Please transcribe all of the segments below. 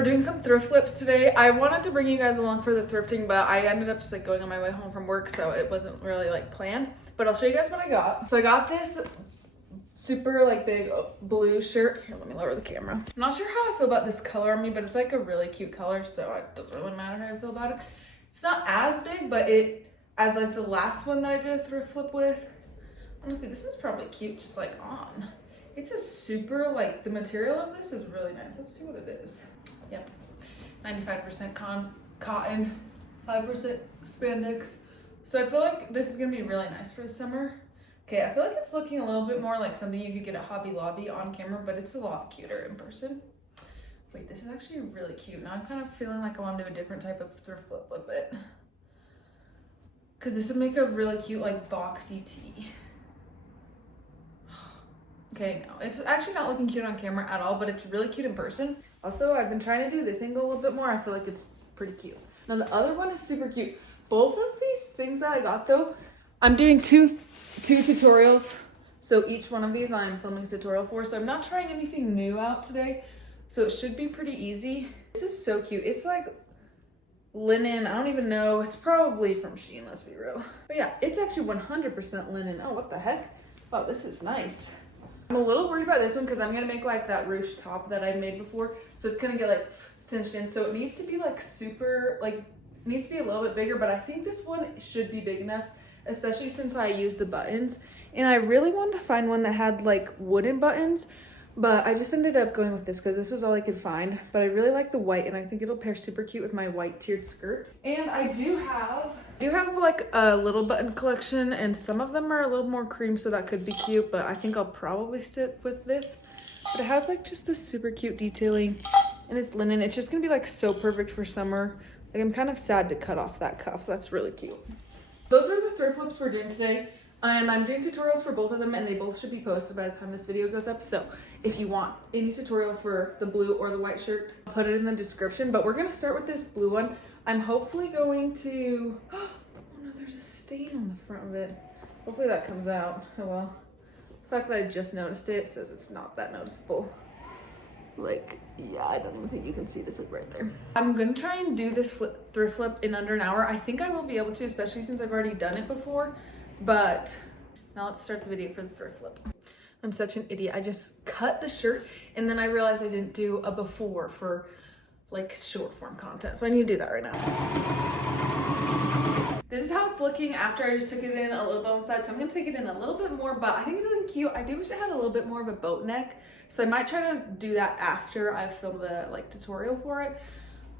We're doing some thrift flips today. I wanted to bring you guys along for the thrifting, but I ended up just like going on my way home from work, so it wasn't really like planned. But I'll show you guys what I got. So I got this super like big blue shirt. Here, let me lower the camera. I'm not sure how I feel about this color on me, but it's like a really cute color, so it doesn't really matter how I feel about it. It's not as big, but it, as like the last one that I did a thrift flip with, honestly, this is probably cute just like on. It's a super, like, the material of this is really nice. Let's see what it is. Yep, 95% cotton, 5% spandex. So I feel like this is gonna be really nice for the summer. Okay, I feel like it's looking a little bit more like something you could get at Hobby Lobby on camera, but it's a lot cuter in person. Wait, this is actually really cute. Now I'm kind of feeling like I want to do a different type of thrift flip with it. Because this would make a really cute, like, boxy tee. Okay, no, it's actually not looking cute on camera at all, but it's really cute in person. Also, I've been trying to do this angle a little bit more. I feel like it's pretty cute. Now the other one is super cute. Both of these things that I got though, I'm doing two tutorials. So each one of these I'm filming a tutorial for. So I'm not trying anything new out today. So it should be pretty easy. This is so cute. It's like linen. I don't even know. It's probably from Shein, let's be real. But yeah, it's actually 100% linen. Oh, what the heck? Wow, this is nice. I'm a little worried about this one because I'm gonna make like that ruched top that I made before. So it's gonna get like cinched in. So it needs to be like super, like it needs to be a little bit bigger, but I think this one should be big enough, especially since I use the buttons. And I really wanted to find one that had like wooden buttons, but I just ended up going with this because this was all I could find. But I really like the white and I think it'll pair super cute with my white tiered skirt. And I do have like a little button collection, and some of them are a little more cream, so that could be cute, but I think I'll probably stick with this. But it has like just this super cute detailing and it's linen. It's just gonna be like so perfect for summer. Like I'm kind of sad to cut off that cuff. That's really cute. Those are the thrift flips we're doing today. And I'm doing tutorials for both of them and they both should be posted by the time this video goes up. So if you want any tutorial for the blue or the white shirt, I'll put it in the description. But we're gonna start with this blue one. I'm hopefully going to, oh no, there's a stain on the front of it. Hopefully that comes out. Oh well. The fact that I just noticed it says it's not that noticeable. Like, yeah, I don't even think you can see this right there. I'm gonna try and do this thrift flip in under an hour. I think I will be able to, especially since I've already done it before. But now let's start the video for the thrift flip. I'm such an idiot. I just cut the shirt and then I realized I didn't do a before for like short form content. So I need to do that right now. This is how it's looking after I just took it in a little bit on the side. So I'm gonna take it in a little bit more, but I think it's looking cute. I do wish it had a little bit more of a boat neck. So I might try to do that after I film the like tutorial for it.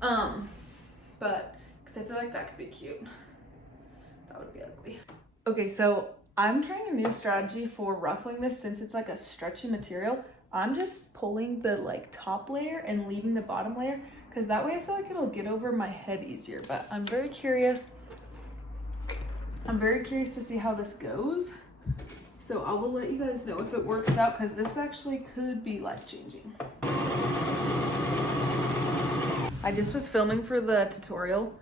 But because I feel like that could be cute. That would be ugly. Okay, so I'm trying a new strategy for ruffling this since it's like a stretchy material. I'm just pulling the like top layer and leaving the bottom layer because that way I feel like it'll get over my head easier. But I'm very curious. I'm very curious to see how this goes. So I will let you guys know if it works out because this actually could be life-changing. I just was filming for the tutorial.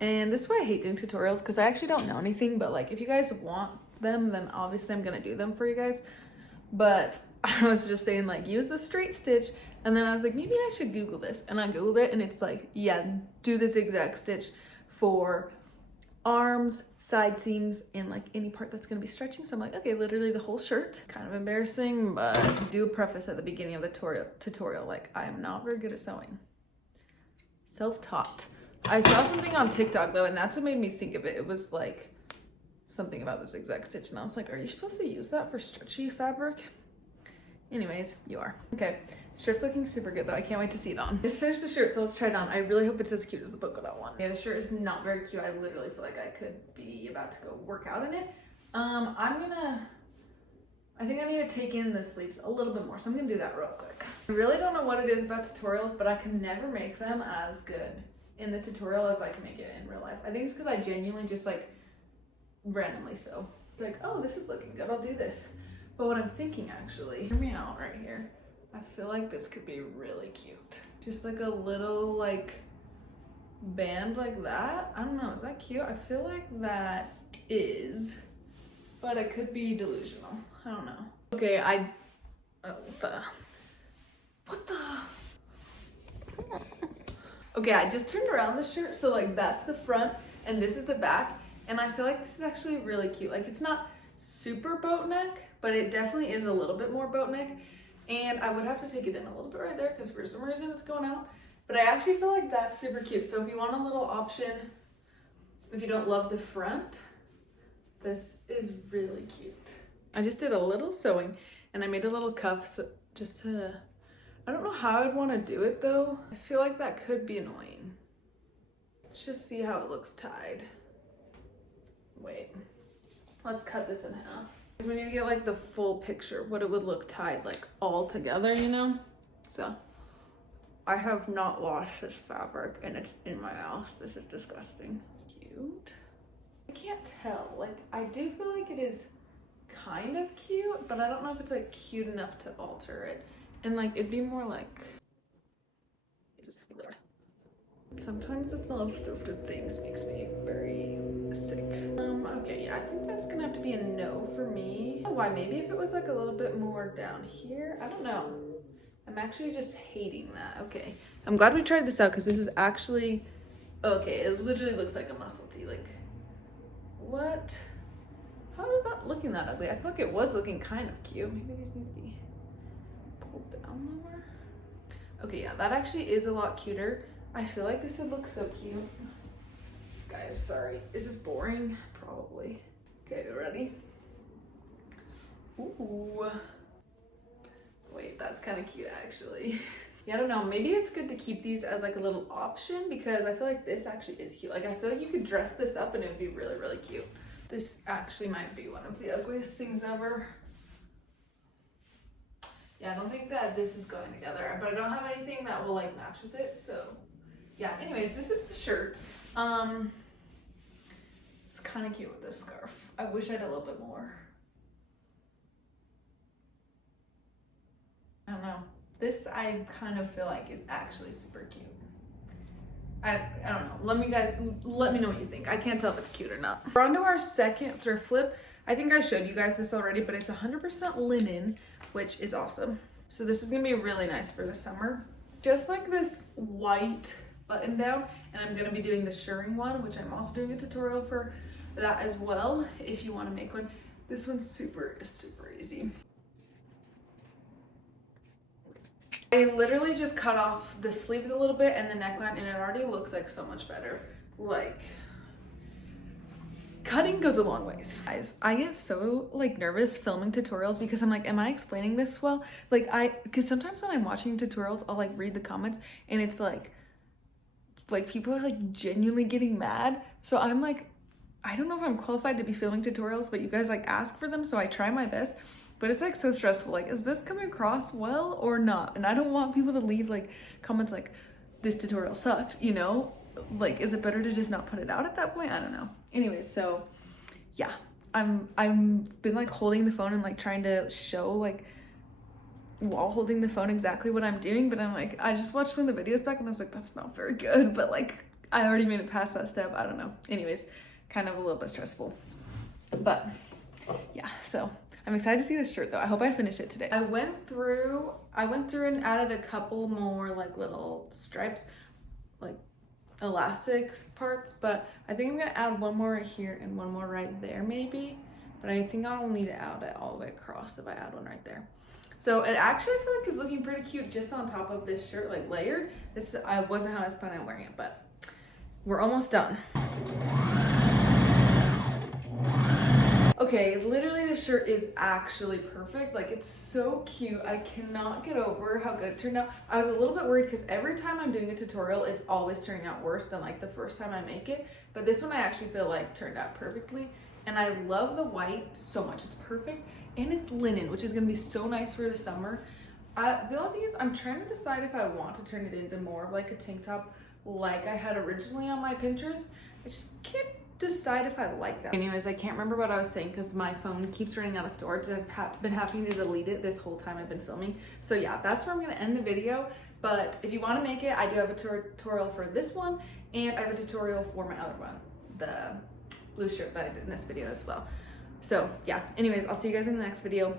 And this is why I hate doing tutorials because I actually don't know anything, but like if you guys want them, then obviously I'm gonna do them for you guys. But I was just saying like use the straight stitch, and then I was like maybe I should Google this, and I Googled it and it's like, yeah, do this exact stitch for arms, side seams, and like any part that's gonna be stretching. So I'm like, okay, literally the whole shirt. Kind of embarrassing, but do a preface at the beginning of the tutorial. Like I am not very good at sewing. Self-taught. I saw something on TikTok though, and that's what made me think of it. It was like something about this exact stitch, and I was like, are you supposed to use that for stretchy fabric? Anyways, you are. Okay, shirt's looking super good though. I can't wait to see it on. Just finished the shirt, so let's try it on. I really hope it's as cute as the polka dot one. Yeah, the shirt is not very cute. I literally feel like I could be about to go work out in it. I think I need to take in the sleeves a little bit more, so I'm gonna do that real quick. I really don't know what it is about tutorials, but I can never make them as good in the tutorial as I can make it in real life. I think it's because I genuinely just like randomly sew. It's like, oh, this is looking good, I'll do this. But what I'm thinking actually, hear me out right here. I feel like this could be really cute. Just like a little like band like that. I don't know, is that cute? I feel like that is, but it could be delusional. I don't know. Okay, what the? Okay, I just turned around the shirt, so like that's the front and this is the back, and I feel like this is actually really cute. Like it's not super boat neck, but it definitely is a little bit more boat neck, and I would have to take it in a little bit right there because for some reason it's going out, but I actually feel like that's super cute. So if you want a little option, if you don't love the front, this is really cute. I just did a little sewing and I made a little cuff, so just to, I don't know how I'd want to do it though. I feel like that could be annoying. Let's just see how it looks tied. Wait, let's cut this in half. Because we need to get like the full picture of what it would look tied like all together, you know? So I have not washed this fabric and it's in my house. This is disgusting. Cute. I can't tell. Like I do feel like it is kind of cute, but I don't know if it's like cute enough to alter it. And like it'd be more like, sometimes the smell of thrifted things makes me very sick. Okay, yeah, I think that's gonna have to be a no for me. Oh, why? Maybe if it was like a little bit more down here. I don't know. I'm actually just hating that. Okay, I'm glad we tried this out because this is actually okay. It literally looks like a muscle tee. Like, what? How is that looking that ugly? I feel like it was looking kind of cute. Maybe these need to be pulled down lower. Okay, yeah, that actually is a lot cuter. I feel like this would look so cute. Guys, sorry. Is this boring? Probably. Okay, ready? Ooh. Wait, that's kind of cute actually. Yeah, I don't know. Maybe it's good to keep these as like a little option because I feel like this actually is cute. Like I feel like you could dress this up and it would be really, really cute. This actually might be one of the ugliest things ever. Yeah, I don't think that this is going together, but I don't have anything that will like match with it, so yeah. Anyways, this is the shirt. It's kind of cute with this scarf. I wish I had a little bit more. I don't know. This I kind of feel like is actually super cute. I don't know. Let me know what you think. I can't tell if it's cute or not. We're on to our second thrift flip. I think I showed you guys this already, but it's 100% linen, which is awesome. So this is gonna be really nice for the summer. Just like this white button down, and I'm gonna be doing the shirring one, which I'm also doing a tutorial for that as well if you want to make one. This one's super easy. I literally just cut off the sleeves a little bit and the neckline, and it already looks like so much better. Like, cutting goes a long ways. Guys, I get so like nervous filming tutorials because I'm like, am I explaining this well? Like because sometimes when I'm watching tutorials, I'll like read the comments and it's like people are like genuinely getting mad. So I'm like, I don't know if I'm qualified to be filming tutorials, but you guys like ask for them, so I try my best. But it's like so stressful. Like, is this coming across well or not? And I don't want people to leave like comments like, this tutorial sucked, you know? Like, is it better to just not put it out at that point? I don't know. Anyways, so yeah, I'm been like holding the phone and like trying to show like while holding the phone exactly what I'm doing, but I'm like, I just watched one of the videos back and I was like, that's not very good, but like I already made it past that step. I don't know. Anyways, kind of a little bit stressful, but yeah, so I'm excited to see this shirt though. I hope I finish it today. I went through and added a couple more like little stripes, like elastic parts, but I think I'm gonna add one more right here and one more right there maybe, but I think I'll need to add it all the way across if I add one right there. So it actually, I feel like is looking pretty cute just on top of this shirt, like layered. This wasn't how I was planning on wearing it, but we're almost done. Okay, literally the shirt is actually perfect. Like, it's so cute. I cannot get over how good it turned out. I was a little bit worried because every time I'm doing a tutorial, it's always turning out worse than like the first time I make it. But this one I actually feel like turned out perfectly. And I love the white so much. It's perfect. And it's linen, which is gonna be so nice for the summer. The only thing is I'm trying to decide if I want to turn it into more of like a tank top like I had originally on my Pinterest. I just can't decide if I like that. Anyways, I can't remember what I was saying because my phone keeps running out of storage. I've been having to delete it this whole time I've been filming. So yeah, that's where I'm gonna end the video. But if you wanna make it, I do have a tutorial for this one, and I have a tutorial for my other one, the blue shirt that I did in this video as well. So yeah, anyways, I'll see you guys in the next video.